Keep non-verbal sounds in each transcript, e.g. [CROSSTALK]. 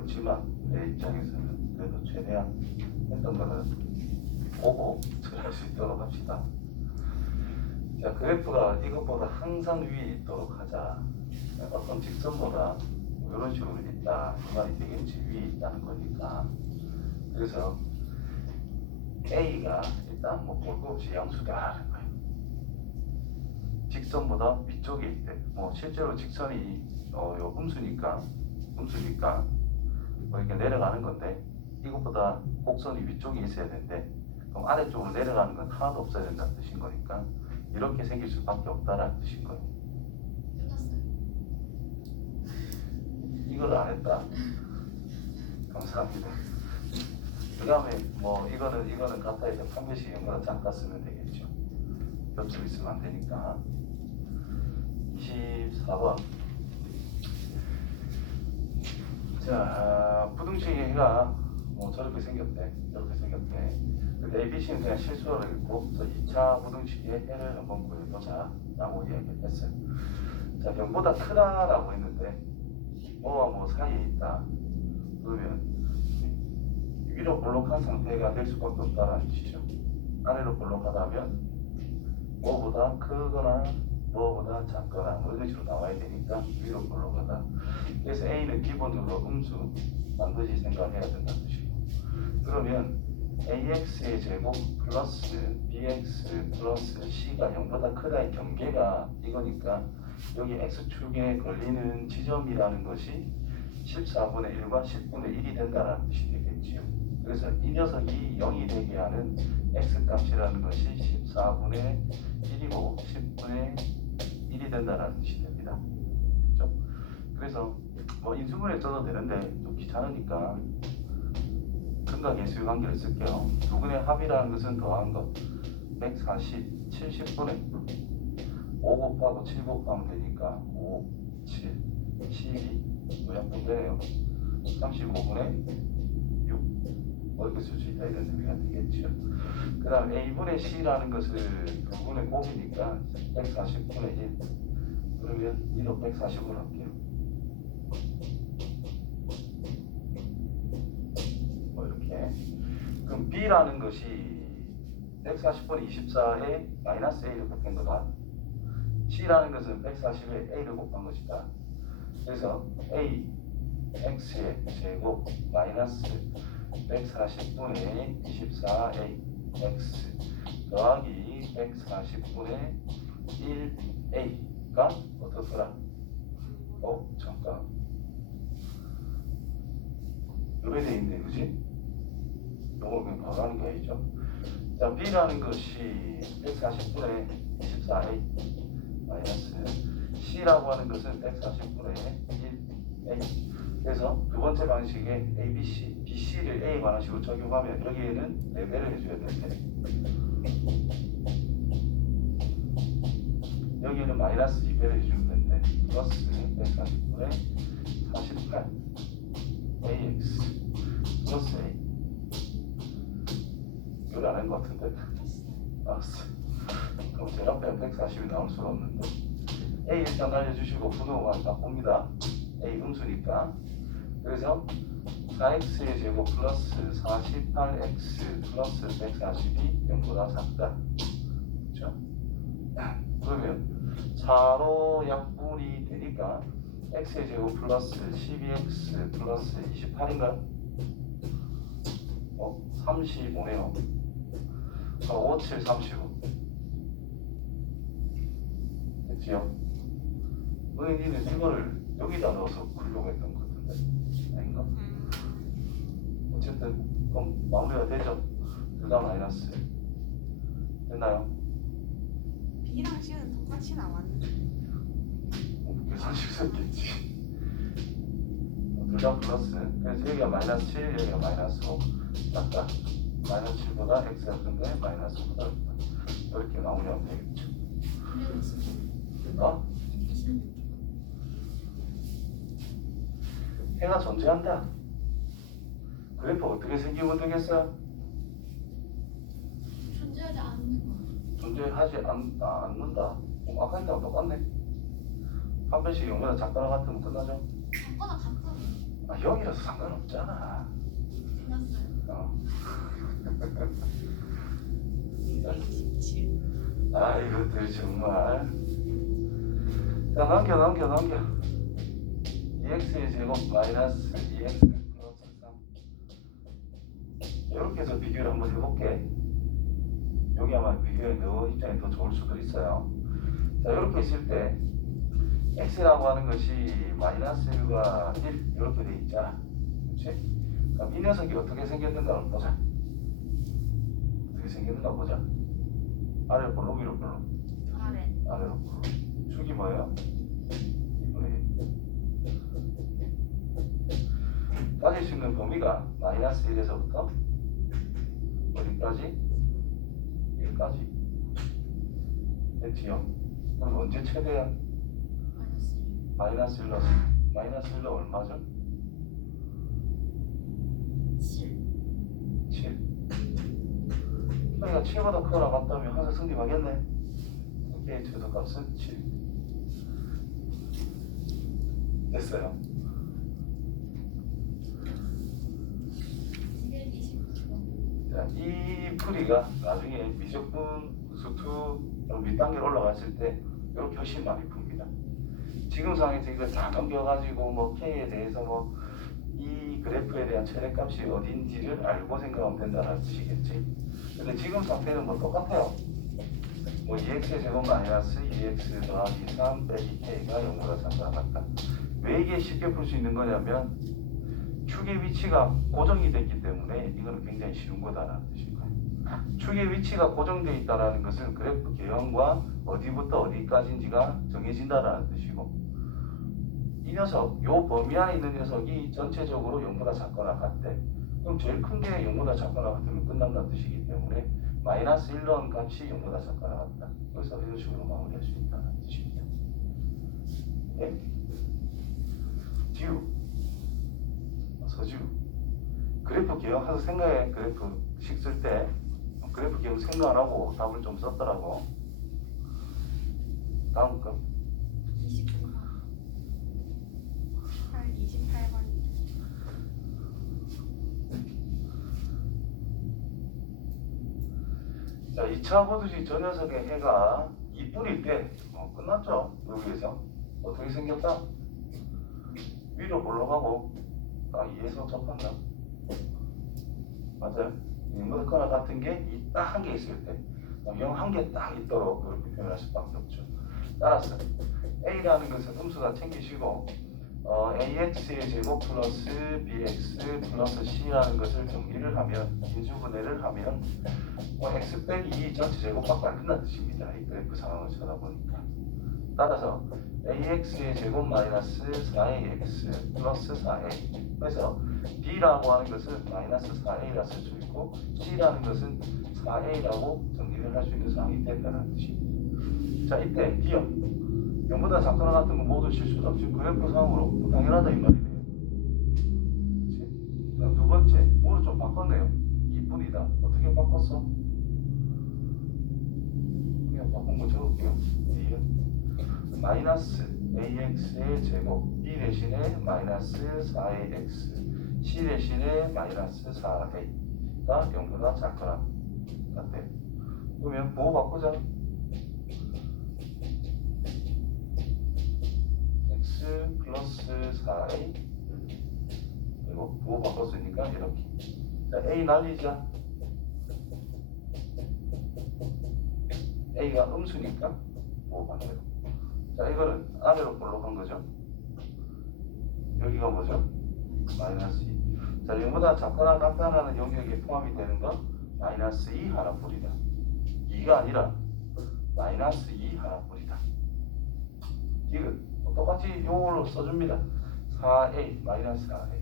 없지만 내 입장에서는 그래도 최대한 했던 거는 보고 처리할 수 있도록 합시다. 자 그래프가 이것보다 항상 위에 있도록 하자. 어떤 직선보다 뭐 이런 식으로 있다. 이 말이 되겠지 위에 있다는 거니까. 그래서 A가 일단 뭐 볼거 없이 거예요. 직선보다 위쪽에 있대. 뭐 실제로 직선이 어, 요 음수니까 음수니까 뭐 이렇게 내려가는 건데 이것보다 곡선이 위쪽에 있어야 되는데 그럼 아래쪽으로 내려가는 건 하나도 없어야 된다는 뜻인 거니까 이렇게 생길 수밖에 없다라는 뜻인 거예요. 이걸 안 했다. [LAUGHS] 감사합니다. 그 다음에 뭐 이거는 이거는 갖다에서 판별식 연거나 잠깐 쓰면 되겠죠. 겹쳐 있으면 안 되니까. 24번. 자, 부등식의 해가 뭐 저렇게 생겼대. 이렇게 생겼대. 근데 ABC는 그냥 실수를 했고, 저 2차 부등식의 해를 한번 구해보자. 라고 이야기를 했어요. 자, 0보다 크다라고 했는데, 뭐와 뭐 사이에 있다. 그러면 위로 볼록한 상태가 될 수밖에 없다는 뜻이죠. 아래로 볼록하다면 뭐보다 크거나 뭐보다 작거나 뭐 이런 식으로 나와야 되니까 위로 볼록하다. 그래서 A는 기본적으로 음수 반드시 생각해야 된다는 뜻이고. 그러면 AX의 제곱 플러스 BX 플러스 C가 0보다 크다의 경계가 이거니까 여기 X축에 걸리는 지점이라는 것이 14분의 1과 10분의 1이 된다는 뜻이 되겠지요. 그래서 이 녀석이 0이 되게 하는 X값이라는 것이 14분의 1이고 10분의 1이 된다는 뜻이 됩니다. 그렇죠? 그래서 뭐 인수분해 써도 되는데 좀 귀찮으니까 근각 예수의 관계를 쓸게요. 두 근의 합이라는 것은 더한 것 140, 70분의 5 곱하고 7 곱하면 되니까 5, 7, 12 뭐약분 되네요 35분의 6 뭐 이렇게 쓸 수 있다 이런 의미가 되겠죠. 그 다음 A분의 C라는 것을 두 분의 곱이니까 140분의 1 그러면 1로 140으로 할게요. 뭐 이렇게. 그럼 B라는 것이 140분의 24에 마이너스 A를 곱한 거다. C라는 것은 140에 A를 곱한 것이다. 그래서 A X의 제곱 마이너스 140분의 24A X 더하기 140분의 1A가 어떻더라? 어, 잠깐. 요래 돼 있네, 그지? 요거 그냥 바로 하는 게 아니죠? 자, B라는 것이 140분의 24A 마이너스 C라고 하는 것은 140분의 1A 그래서 두 번째 방식에 ABC, BC를 A 방식으로 적용하면 여기에는 4배를 해줘야 되는데 여기에는 마이너스 2배를 해주면 되는데 플러스 140분의 48 AX 플러스 A. 이걸 안한 것 같은데? 알았어 그럼 제값에 140이 나올 수가 없는데. A 일단 알려주시고 분호가 바꿉니다. A 음수니까. 그래서 4x의 제곱 플러스 48x 플러스 140이 0보다 작다 그렇죠? 그러면 4로 약분이 되니까 x의 제곱 플러스 12x 플러스 28인가? 어? 35네요 그럼 5, 7, 35 됐지요? 은행님은 이거를 여기다 넣어서 굴려고 했던 것 같은데 아닌가? 어쨌든 그럼 마무리가 되죠? 둘다 마이너스 됐나요? B랑 C는 똑같이 나왔는데. 어, 계산식 썼겠지 둘 다 플러스 그래서 여기가 마이너스 7 여기가 마이너스 5 맞다 마이너스 7보다 x가 큰데 마이너스 5보다 작다 이렇게 마무리하면 되겠죠 어? 해가 존재한다. 그래프 어떻게 생기면 되겠어? 존재하지 않는 거. 존재하지 않, 아, 않는다. 어, 아까 했다고 똑같네. 한 번씩 용어나 작거나 같으면 끝나죠? 작거나 같다고 아, 0이라서 상관없잖아. 끝났어요. 어. 227. [LAUGHS] 아 이것들 정말 자 넘겨 넘겨 넘겨 2x의 제곱 마이너스 2x 해서 비교를 한번 해볼게. 여기 아마 비교에 너 입장이 더 좋을 수도 있어요. 자 이렇게 했을 때 x라고 하는 것이 마이너스 1과 1 이렇게 돼 있잖아. 그렇지? 그럼 이 녀석이 어떻게 생겼는가를 보자. 어떻게 생겼는가 보자. 아래로 볼록 위로 볼록 아래. 아래로 볼록 축이 뭐예요? 2분의 1 따질 수 있는 범위가 마이너스 1에서부터 어디까지? 1까지 됐지요? 그럼 언제 최대야? 마이너스 1. 마이너스 1로 마이너스 1로 얼마죠? 7. 7 그러니까 7보다 크거나 같다면 항상 성립하겠네 오케이 최소값은 7 됐어요 229번. 자, 이 풀이가 나중에 미적분 수투 밑단계로 올라갔을 때 이렇게 훨씬 많이 풉니다. 지금 상황에서 이걸 다 넘겨가지고 뭐 K에 대해서 뭐 이 그래프에 대한 최대값이 어딘지를 알고 생각하면 된다는 뜻이겠지. 근데 지금 상태는 뭐 똑같아요. 뭐 2x의 제곱 마이너스 2x 더하기 3 빼기 k가 0보다 작다 같다. 왜 이게 쉽게 풀 수 있는 거냐면 축의 위치가 고정이 됐기 때문에 이거는 굉장히 쉬운 거다라는 뜻인 거예요. 축의 위치가 고정되어 있다는 것은 그래프 개형과 어디부터 어디까지인지가 정해진다라는 뜻이고 이 녀석, 요 범위 안에 있는 녀석이 전체적으로 0보다 작거나 같대. 그럼 제일 큰 게 0보다 작거나 같으면 끝난다는 뜻이기 때문에 마이너스 1 넣은 값이 0보다 작거나 같다. 그래서 이런 식으로 마무리할 수 있다는 뜻입니다. 네? 개혁해서 생각해. 그래프 식쓸 때 그래프 개혁 생각 안 하고 답을 좀 썼더라고. 다음 거. 29번. 8, 28번. 자, 2차 보듯이 저 녀석의 해가 2분일 때 어, 끝났죠. 여기에서 어떻게 생겼다? 위로 올라가고 아, 2에서 접한다. 맞아요. 뭐거나 같은 게 딱 한 개 있을 때, 0한개 딱 있도록 그렇게 표현할 수밖에 없죠. 따라서 A라는 것은 음수 다 챙기시고 어, AX의 제곱 플러스 BX 플러스 C라는 것을 정리를 하면 인수분해를 하면 뭐 x 빼기 2 전체 제곱밖에 안 된다는 뜻입니다. 이 그래프 상황을 쳐다보니까. 따라서 ax의 제곱 마이너스 4ax 플러스 4a 그래서 b라고 하는 것은 마이너스 4a라 쓸 수 있고 c라는 것은 4a라고 정리를 할 수 있는 상황이 된다는 뜻입니다. 자 이때 기억 0보다 작거나 같은 거 모두 실수다. 지금 그래프 상으로 당연하다 이 말이네요. 그치? 자, 두 번째 뭐를 좀 바꿨네요. 2분이다. 어떻게 바꿨어? 그냥 바꾼 거 적을게요. A는 마이너스 AX의 제곱 B 대신에 마이너스 4AX C 대신에 마이너스 4A가 0보다 작거나 같대. 그러면 뭐 바꾸자? X 플러스 4A 그리고 부호 바꿨으니까 이렇게. 자 A 날리자. A가 음수니까 부호 반대로 자 이거는 아래로 볼록한 거죠 여기가 뭐죠? 마이너스 2. 자 0보다 작거나 같다라는 영역에 포함이 되는 건 마이너스 2 하나뿐이다 2가 아니라 마이너스 2 하나뿐이다 이거 똑같이 요걸로 써줍니다. 4a 마이너스 4a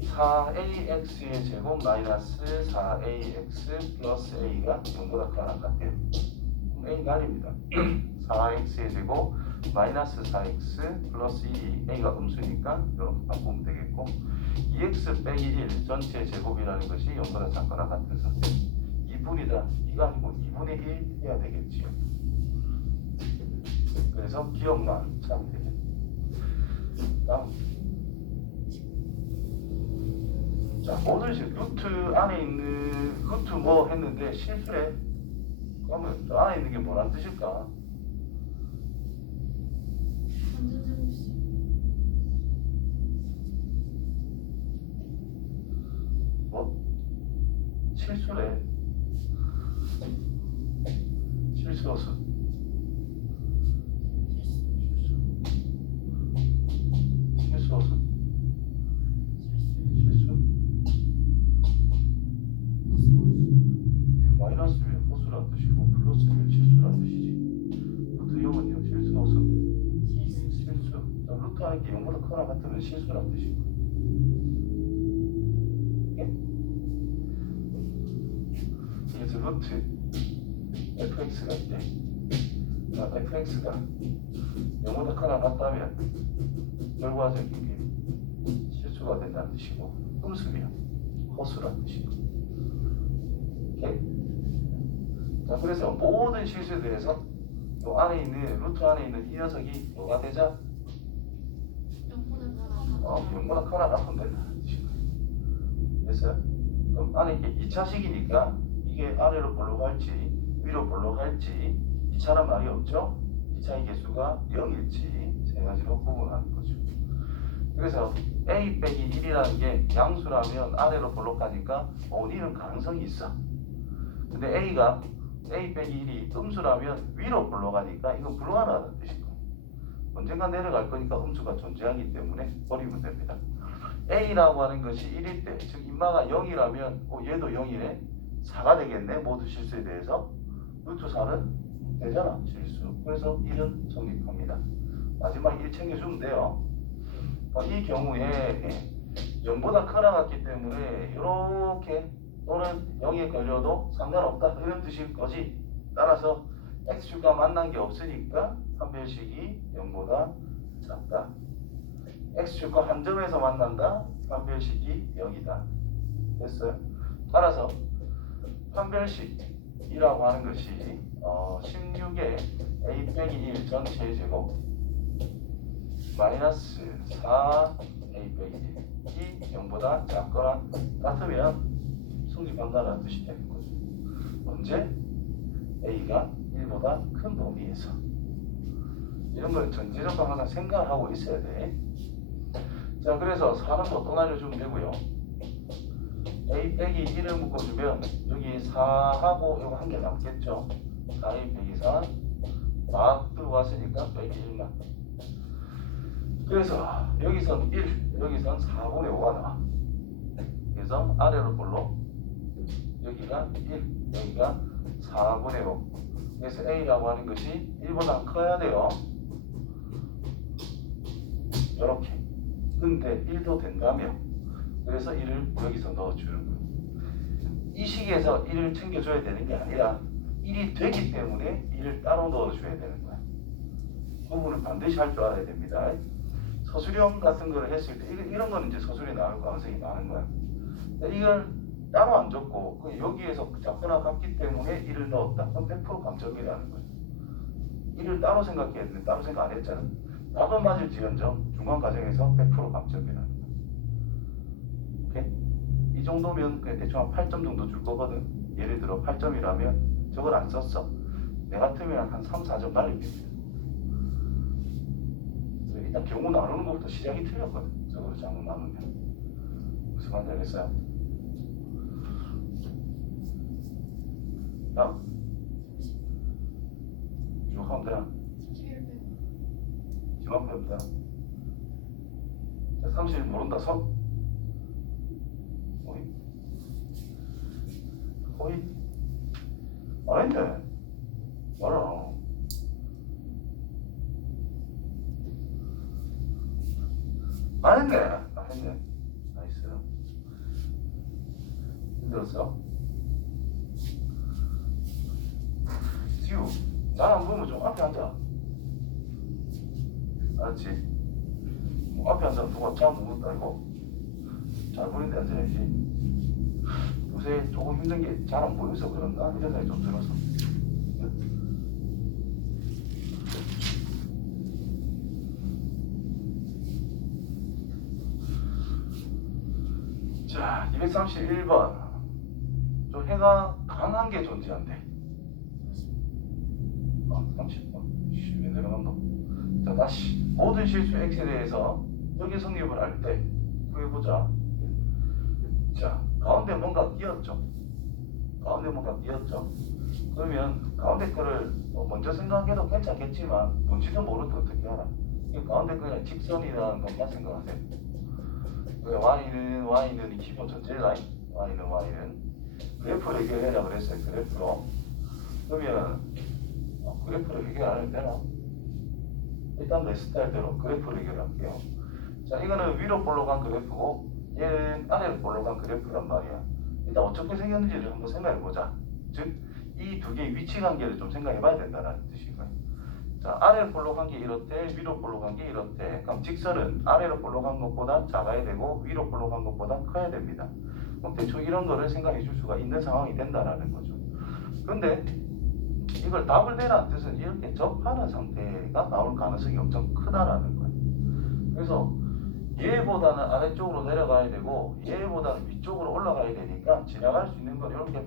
4ax의 제곱 마이너스 4ax 플러스 a가 0보다 크거나 같아요. 그럼 a 날입니다. 4x의 제곱 마이너스 4x 플러스 2 a가 음수니까 이렇게 바꾸면 되겠고 2x 빼기 1 전체 제곱이라는 것이 0보다 작거나 상태 2분이다. 이거 아니고 2분의 1 해야 되겠지요. 그래서 기억만 차면 되겠다. 다음. 자, 모든 식 루트 안에 있는 루트 뭐 했는데 실수래. 그러면 저 안에 있는 게 뭐란 뜻일까? 뭐? 실수래. 실수였어. 같으면 실수란 뜻이고. 예? 그래서 루트 fx가 있대. 자, fx가 0보다 크거나 같다면 결과적인 게 실수가 된다는 뜻이고 음수면 허수란 뜻이고. 오케이? 자, 그래서 모든 실수에 대해서 요 안에 있는 루트 안에 있는 이 녀석이 뭐가 되자? 어, 0보다 크거나 같으면 된다는 뜻이고. 됐어요? 그럼 안에 이게 2차식이니까 이게 아래로 볼로 갈지 위로 볼로 갈지 2차란 말이 없죠? 2차의 개수가 0일지 세 가지로 구분하는 거죠. 그래서 a 빼기 1이라는 게 양수라면 아래로 볼로 가니까 원인은 가능성이 있어. 근데 a가 a 빼기 1이 음수라면 위로 볼로 가니까 이건 불가능하다는 뜻이고 언젠가 내려갈 거니까 음수가 존재하기 때문에 버리면 됩니다. a라고 하는 것이 1일 때, 즉 인마가 0이라면 어, 얘도 0이네. 4가 되겠네. 모두 실수에 대해서. 루트 4는 되잖아. 실수. 그래서 1은 성립합니다. 마지막 1 챙겨주면 돼요. 어, 이 경우에 0보다 크나 같기 때문에 이렇게 또는 0에 걸려도 상관없다. 이런 뜻일 거지. 따라서 x축과 만난 게 없으니까 판별식이 0보다 작다. x축과 한 점에서 만난다. 판별식이 0이다. 됐어요? 따라서 판별식이라고 하는 것이 어, 16의 a 빼기 1 전체의 제곱 마이너스 4 a 빼기 1이 0보다 작거나 같으면 성립한다는 뜻이 되는 거죠. 언제? a가 1보다 큰 범위에서 이런 걸 전제적으로 항상 생각을 하고 있어야 돼. 자, 그래서 4는 뭐또 날려주면 되고요. a 빼기 1을 묶어주면 여기 4하고 이거 한 개 남겠죠. 4a 빼기 4. 막 들어왔으니까 빼기 1만. 그래서 여기선 1, 여기선 4분의 5가 나와. 그래서 아래로 볼로 여기가 1, 여기가 4분의 5. 그래서 a라고 하는 것이 1보다 커야 돼요. 이렇게. 근데 1도 된다며. 그래서 1을 여기서 넣어주는 거예요. 이 시기에서 1을 챙겨줘야 되는 게 아니라 1이 되기 때문에 1을 따로 넣어줘야 되는 거야. 구분을 반드시 할 줄 알아야 됩니다. 서술형 같은 거를 했을 때 이런, 거는 이제 서술이 나올 가능성이 많은 거야. 이걸 따로 안 줬고 그 여기에서 작거나 같기 때문에 1을 넣었다. 그럼 100% 감점이라는 거야. 1을 따로 생각해야 되는데 따로 생각 안 했잖아. 나도 맞을지언정 중간 과정에서 100% 감점이라는 거야. 오케이? 이 정도면 그냥 대충 한 8점 정도 줄 거거든. 예를 들어 8점이라면 저걸 안 썼어. 내 같으면 한 3, 4점 날리겠지. 일단 경우 나누는 것부터 시작이 틀렸거든. 저걸 잘못 나누면. 무슨 말인지 알겠어요? 야? 쭉 하면 되나? 31 빼고. 이만큼입니다. 자, 30 모른다, 선. 거의. 거의. 아닌데. 말을 안 하고. 아닌데. 아, 했네. 나이스. 힘들었어? 지우, 나안 보면 좀 앞에 앉아. 그렇지. 뭐 앞에 앉아 누가 차 누군다 이거 잘 보는데 앉아야지. 요새 조금 힘든 게 잘 안 보여서 그런가? 이런 생각이 좀 들어서. 자 231번. 저 해가 강한 게 존재한대. 아 30번. 쉬면 내려간다? 자, 다시. 모든 실수 x에 대해서 여기 성립을 할 때 구해보자. 자, 가운데 뭔가 띄었죠? 가운데 뭔가 띄었죠? 그러면 가운데 거를 뭐 먼저 생각해도 괜찮겠지만 뭔지도 모르는데 어떻게 알아? 이 가운데 그냥 직선이라는 것만 생각하세요. 왜 y는 y는 이 기본 전제 라인 y는 y는 그래프를 해결해라 그랬어요 그래프로 그러면 어, 그래프를 해결 안 해도 되나? 일단 내 스타일대로 그래프를 해결할게요 자 이거는 위로 간 그래프고 얘는 아래로 간 그래프란 말이야 일단 어떻게 생겼는지를 한번 생각해 보자 즉 이 두 개의 위치 관계를 좀 생각해 봐야 된다는 뜻이고요 자, 아래로 간게 이렇대, 위로 간게 이렇대. 그럼 직선은 아래로 간 것보다 작아야 되고 위로 간 것보다 커야 됩니다. 그럼 대충 이런 거를 생각해 줄 수가 있는 상황이 된다라는 거죠. 근데 이걸 답을 내라는 뜻은 이렇게 접하는 상태가 나올 가능성이 엄청 크다라는 거예요. 그래서 얘보다는 아래쪽으로 내려가야 되고 얘보다는 위쪽으로 올라가야 되니까 지나갈 수 있는 건 이렇게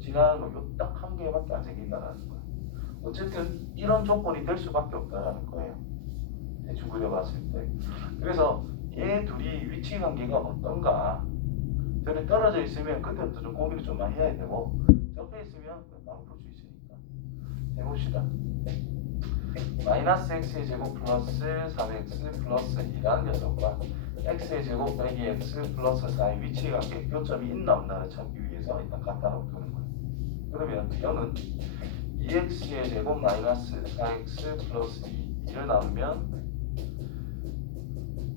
지나가는 거딱 한 개밖에 안 생긴다라는 거예요. 어쨌든 이런 조건이 될 수밖에 없다라는 거예요. 대충 그려봤을 때. 그래서 얘 둘이 위치 관계가 어떤가. 저는 떨어져 있으면 그때부터 좀 고민을 좀 많이 해야 되고 옆에 있으면 바로 볼수 있으니까. 해봅시다. 마이너스 x의 제곱 플러스 3x 플러스 2라는 녀석과 x의 제곱 빼기 x 플러스 4의 위치 관계 교점이 있나 없나를 찾기 위해서 일단 갖다 놓는 거예요. 그러면 여는 2x의 제곱 마이너스 4x 플러스 2 이를 나누면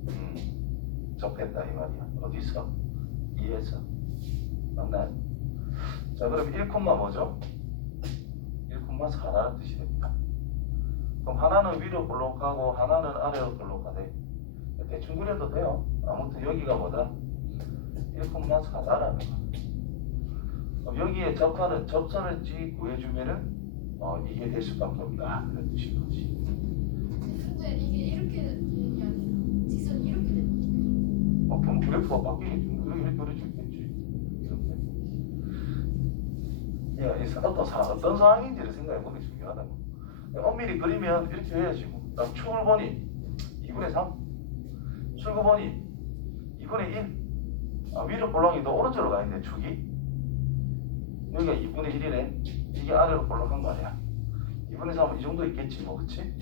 음, 접했다 이 말이야 어디서? 2에서 맞나요? 자 그럼 1, 뭐죠? 1,4라는 뜻이 됩니다 그럼 하나는 위로 볼록하고 하나는 아래로 볼록하대 대충 그려도 돼요 아무튼 여기가 뭐다? 1,4다라는 거 그럼 여기에 접하는 접선을 찍 구해주면은 어, 이게 될 수밖에 없다 그런 뜻인 거지. 근데 이게 이렇게 되는 게 아니라 직선이 이렇게 되는 어, 그럼 그래프가 바뀌겠지. 그렇게 그려주겠지. 이 사- 어떤 사 어떤 상황인지를 생각해 보는 게 중요하다고. 엄밀히 그리면 이렇게 해야지. 뭐. 나 축을 보니 2분의 3, 출구 보니 2분의 1. 아, 위로 볼랑이 더 오른쪽으로 가 있네 축이. 여기가 2분의 1이네. 이게 아래로 볼록한 거 아니야. 2분의 3은 이 정도 있겠지 뭐 그치?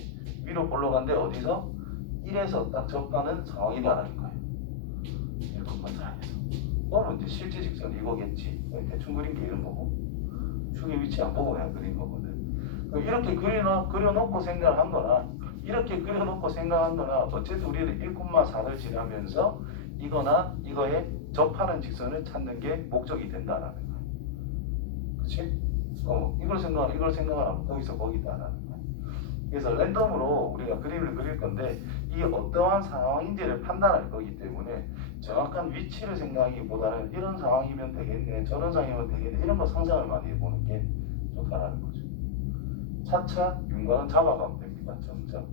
위로 볼록한데 어디서? 1에서 딱 접하는 상황이다라는 거예요. 이렇게만 사이에서. 그러면 이제 실제 직선 이거겠지. 대충 그린 게 이런 거고. 축의 위치 안 보고 그냥 그린 거거든. 그럼 이렇게 그려놓, 그려놓고 생각을 한 거나 이렇게 그려놓고 생각한 거나 어쨌든 우리는 1,4를 지나면서 이거나 이거에 접하는 직선을 찾는 게 목적이 된다라는 거예요. 그치? 어, 이걸 생각, 이걸 생각하면 거기서 거기다라는 거야. 그래서 랜덤으로 우리가 그림을 그릴 건데 이게 어떠한 상황인지를 판단할 거기 때문에 정확한 위치를 생각하기보다는 이런 상황이면 되겠네, 저런 상황이면 되겠네 이런 거 상상을 많이 해보는 게 좋다라는 거죠. 차차 윤곽은 잡아가면 됩니다. 점점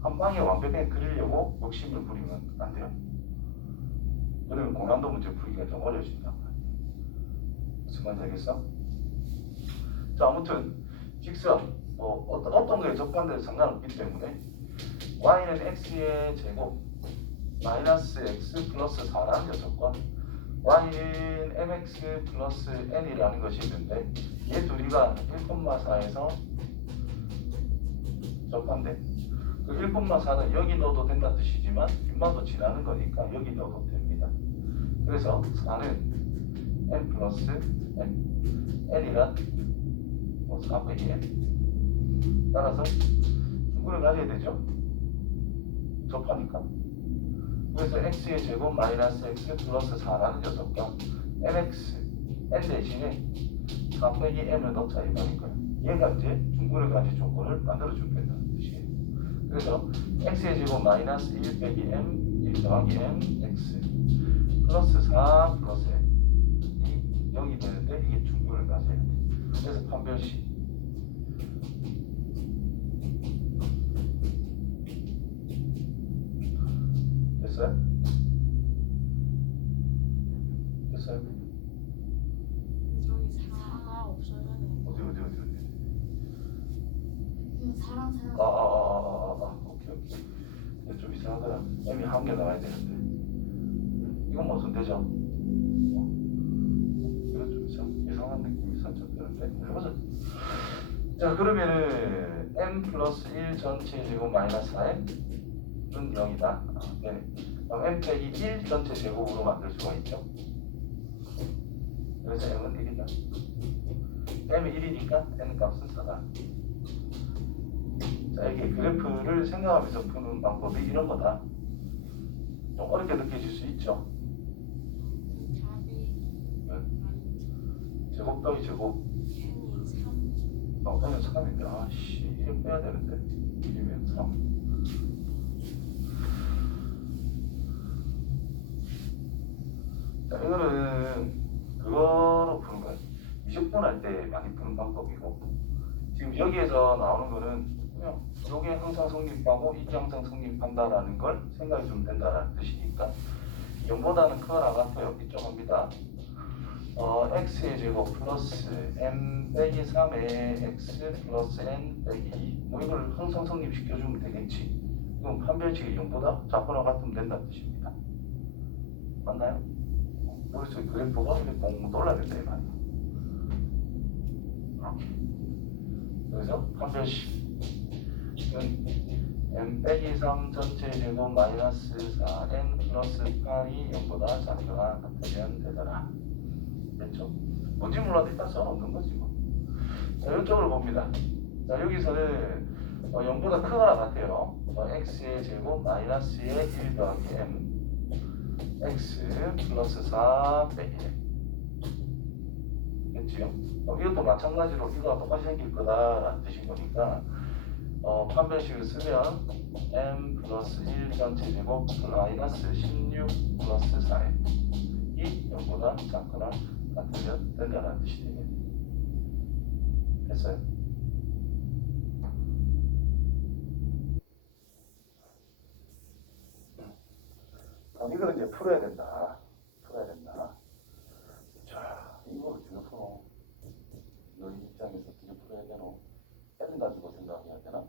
한 방에 완벽하게 그리려고 욕심을 부리면 안 돼요. 그러면 고난도 문제 풀기가 좀 어려워진단 말이에요. 무슨 말인지 알겠어? 자 아무튼 직선 뭐 어떤 어떤 거에 접한데 상관없기 때문에 y는 x의 제곱 마이너스 x 플러스 4라는 녀석과? Y는 mx 플러스 n이라는 것이 있는데 얘 둘이가 1,4에서 접한대. 그 1,4는 여기 넣어도 된다는 뜻이지만 빈만도 지나는 거니까 여기 넣어도 됩니다. 그래서 4는 n 플러스 n. N이란 뭐 4빼기 n. 따라서 중근을 가져야 되죠? 접하니까 그래서 x의 제곱 마이너스 x 플러스 4라는 녀석과 mx n 대신에 4 빼기 m을 넣자 이 말이니까요. 얘가 이제 중근을 가진 조건을 만들어 준다는 뜻이에요. 그래서 x의 제곱 마이너스 1 빼기 m 1 더하기 m x 플러스 4 플러스 n 이 0이 되는데 이게 중근을 가져야 돼 그래서 판별식 됐어요? M이 한개 나와야 되는데. 이건 무슨 되죠? 이거 좀 이상, 이상한 느낌이 살짝 드는데? 해보자. 자 그러면은 m 플러스 1 전체 제곱 마이너스 4m은 0이다. 아, 네. 그럼 m 빼기 1 전체 제곱으로 만들 수가 있죠? 그래서 m은 1이다. M이 1이니까 n 값은 4다. 자 이게 그래프를 생각하면서 푸는 방법이 이런 거다 좀 어렵게 느껴질 수 있죠 네. 제곱 더하기 제곱 n이 3 어, n은 3인데 아씨 1 빼야 되는데 1이면 3 자, 이거는 그거로 푸는 거예요. 미적분 할 때 많이 푸는 방법이고 지금 여기에서 나오는 거는 이게 항상 성립하고 이게 항상 성립한다라는 걸 생각해 주면 된다라는 뜻이니까 0보다는 크거나 같아요. 이쪽 합니다. 어, x의 제곱 플러스 m 빼기 3의 x 플러스 n 빼기 2. 뭐 이걸 항상 성립시켜주면 되겠지. 이건 판별식이 0보다 작거나 같으면 된다는 뜻입니다. 맞나요? 여기서 그래프가 이렇게 공 돌아야 된다 이 말이야. 그래서 판별식. 이건 m 빼기 3 전체 제곱 마이너스 4n 플러스 8이 0보다 작거나 같으면 되더라. 됐죠? 뭔지 몰라도 일단 써놓는 거지 뭐. 자, 이쪽으로 봅니다. 자, 여기서는 어, 0보다 크거나 같아요. 어, x의 제곱 마이너스의 1 더하기 m x 플러스 4 빼기 됐지요? 어, 이것도 마찬가지로 이거와 똑같이 생길 거다라는 뜻인 거니까 어, 판별식을 쓰면 m 플러스 1 전체 제곱 마이너스 16 플러스 4m 이 0보다 작거나 같으면 된다는 뜻이 되겠네요. 됐어요? 이거는 이제 풀어야 된다. 풀어야 된다. 자, 이거 어떻게 풀어? 너희 입장에서 어떻게 풀어야 되노? 애들 가지고 생각해야 되나?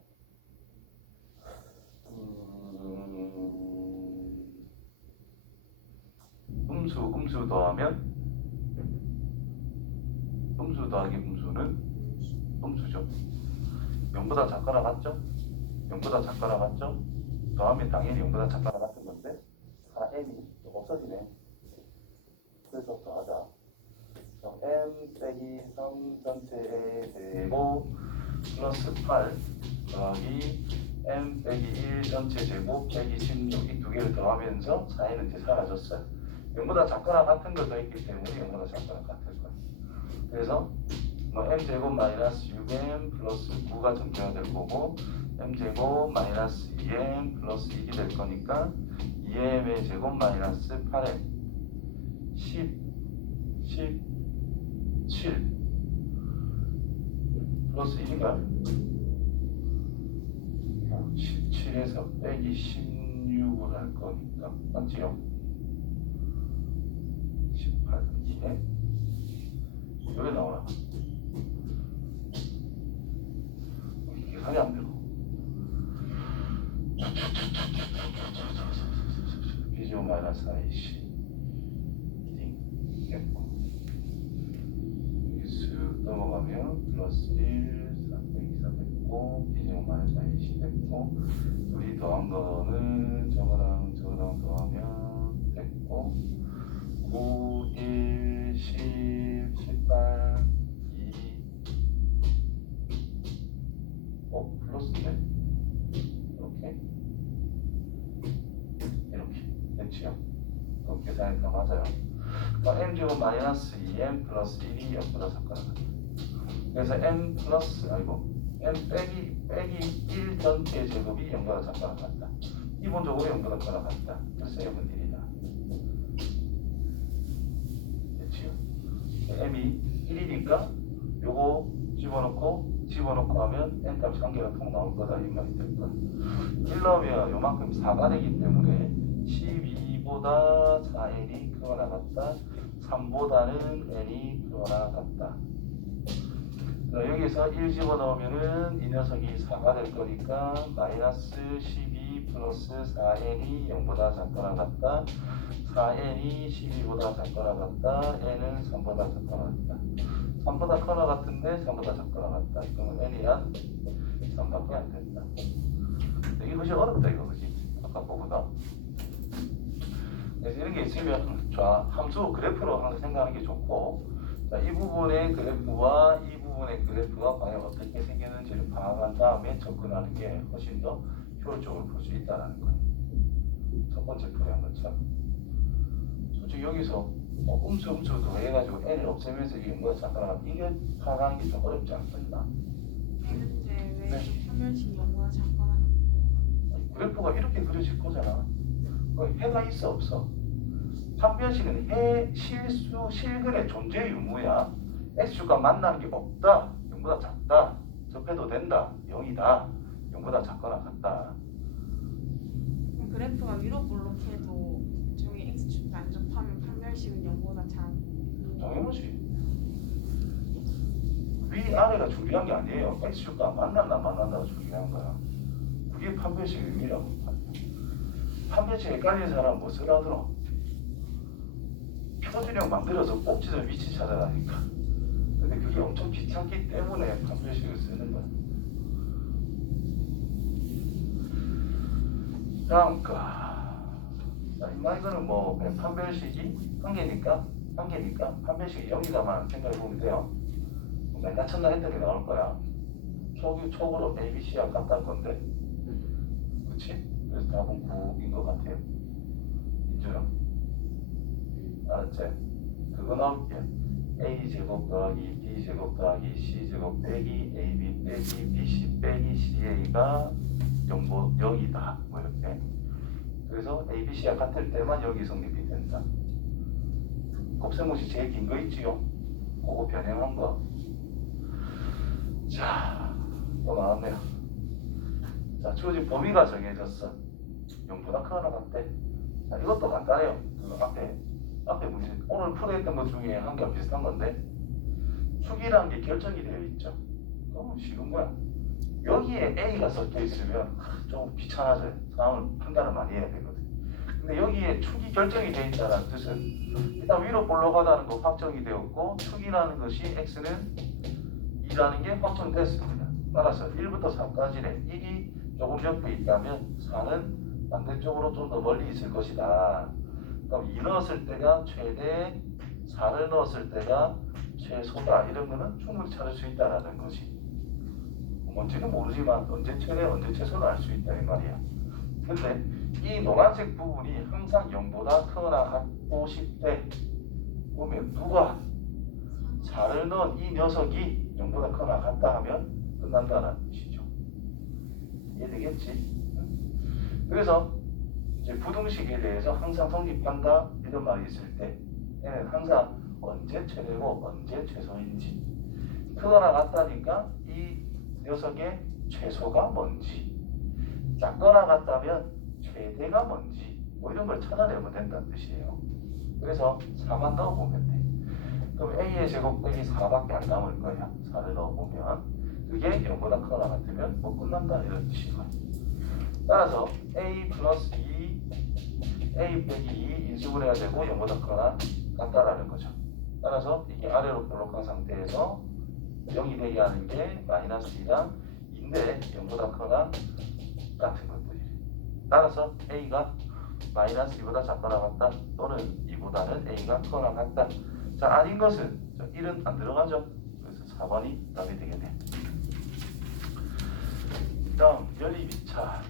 음, 음수, 더하면 음수 더하기 음수는 음수죠. 0보다 작거나 같죠? 0보다 작거나 같죠? 더하면 당연히 0보다 작거나 같은 건데 4m이 없어지네. 그래서 더하자. m 빼기 3 전체의 제곱 플러스 8 더하기 m 빼기 1 전체 제곱 빼기 16 이 두 개를 더하면서 4에는 이제 사라졌어요. 0보다 작거나 같은 걸 더했기 때문에 0보다 작거나 같을 거예요. 그래서 뭐 m 제곱 마이너스 6m 플러스 9가 정리가 될 거고 m 제곱 마이너스 2m 플러스 1이 될 거니까 2m의 제곱 마이너스 8m 10 17 플러스 1인가요? 17에서 빼기 16을 할 거니까 맞지요? 18 2에 왜 나오나? 계산이 안 되고. 비지오 마이너스 IC. 됐고. 여기 쓱 넘어가면 플러스 1, 4 빼기 4 됐고, 비지오 마이너스 IC 됐고, 우리 더한 거는 저거랑 저거랑 더하면 됐고, 그래서 m 플러스 아이고 m 빼기 빼기 1 전체 제곱이 0보다 작거나 같다 기본적으로 0보다 작거나 같다 그래서 m은 1이다 됐지요? m이 1이니까 요거 집어넣고 집어넣고 하면 n 값이 한 개가 통 나올 거다 이 말이 될 거야. 1 넣으면 요만큼 4가 되기 때문에 12보다 4n이 크거나 같다. 3보다는 n이 크거나 같다. 자, 여기서 1 집어넣으면은 이 녀석이 4가 될 거니까 마이너스 12 A 플러스 4n이 0보다 작거나 같다. 4n이 12보다 작거나 같다. n은 3보다 작거나 같다. 3보다 커나 같은데 3보다 작거나 같다. 그러면 n이 한 3밖에 안 된다. 이게 훨씬 어렵다 이거. 그지? 아까 거보다 그래서 이런 게 있으면 좌 함수 그래프로 항상 생각하는 게 좋고. 자, 이 부분의 그래프와 이 부분의 그래프가 과연 어떻게 생기는지를 파악한 다음에 접근하는 게 훨씬 더 효율적으로 볼 수 있다는 거예요. 첫 번째 풀이한 것처럼. 솔직히 여기서 뭐 음수 음수 더해가지고 n을 없애면서 이게 뭐가 작거나 이게 파악하는 게 좀 어렵지 않겠나? 왜 네. 그래프가 이렇게 그려질 거잖아. 그 해가 있어 없어? 판별식은 해 실수 실근의 존재 유무야. X축과 만나는 게 없다. 0보다 작다. 접해도 된다. 0이다. 0보다 작거나 같다. 그럼 그래프가 위로 볼록해도 저기 x축이 안 접하면 판별식은 영보다 작. 당연하지. 위 아래가 중요한 게 아니에요. x축과 만난다 만난다가 중요한 거야. 그게 판별식 의미라고. 판별식 헷갈리는 사람 뭐 쓰라들어. 표준형 만들어서 꼭지점 위치 찾아가니까. 근데 그게 엄청 귀찮기 때문에 판별식을 쓰는 거야. 다음 거. 자, 이마 이거는 뭐 판별식이 한 개니까 한 개니까 판별식이 0이다만 생각해 보면 돼요. 맨날 첫날 했던 게 나올 거야. 촉이 촉으로 A, B, C와 같다는 건데. 그치? 그래서 답은 9인 것 같아요. 인주요? 알았지? 그거 나올게. A 제곱 더하기 B 제곱 더하기 C 제곱 빼기 AB 빼기 BC 빼기 CA가 0보 0이다. 뭐 이렇게. 그래서 A, B, C가 같을 때만 여기 성립이 된다. 곱셈무시 제일 긴 거 있지요? 그거 변형한 거. 자, 또 나왔네요. 자, 주어진 범위가 정해졌어. 0보다 크거나 같대. 자, 이것도 간단해요. 그 앞에, 앞에 문제, 오늘 풀어했던 것 중에 한 개 비슷한 건데, 축이라는 게 결정이 되어 있죠. 너무 쉬운 거야. 여기에 A가 섞여 있으면 좀 귀찮아져요. 상황을 판단을 많이 해야 되거든. 근데 여기에 축이 결정이 되어 있다는 뜻은 일단 위로 볼록하다는 거 확정이 되었고 축이라는 것이 x는 2라는 게 확정됐습니다. 따라서 1부터 4까지는 1이 조금 옆에 있다면 4는 반대쪽으로 좀 더 멀리 있을 것이다. 그럼 2 넣었을 때가 최대, 4를 넣었을 때가 최소다. 이런 거는 충분히 찾을 수 있다는 것이 뭔지는 모르지만 언제 최대 언제 최소를 알 수 있다 이 말이야. 근데 이 노란색 부분이 항상 0보다 크거나 같고 싶대. 보면 누가 4를 넣은 이 녀석이 0보다 크거나 같다 하면 끝난다는 뜻이죠. 이해되겠지? 응? 그래서 이제 부등식에 대해서 항상 성립한다 이런 말이 있을 때 항상 언제 최대고 언제 최소인지 크거나 같다니까 이 녀석의 최소가 뭔지 작거나 같다면 최대가 뭔지 뭐 이런 걸 찾아내면 된다는 뜻이에요. 그래서 4만 넣어보면 돼. 그럼 A의 제곱 빼기 4밖에 안 남을 거야. 4를 넣어보면 그게 0보다 크거나 같으면 뭐 끝난다 이런 뜻이고요. 따라서 A 플러스 2 A 빼기 2 인수분해가 되고 0보다 크거나 같다라는 거죠. 따라서 이게 아래로 볼록한 상태에서 0이 되게 하는 게 마이너스 2랑 2인데 0보다 크거나 같은 것들이래. 따라서 A가 마이너스 2보다 작거나 같다 또는 2보다는 A가 크거나 같다. 자 아닌 것은 자, 1은 안 들어가죠. 그래서 4번이 답이 되겠네. 다음 연립 2차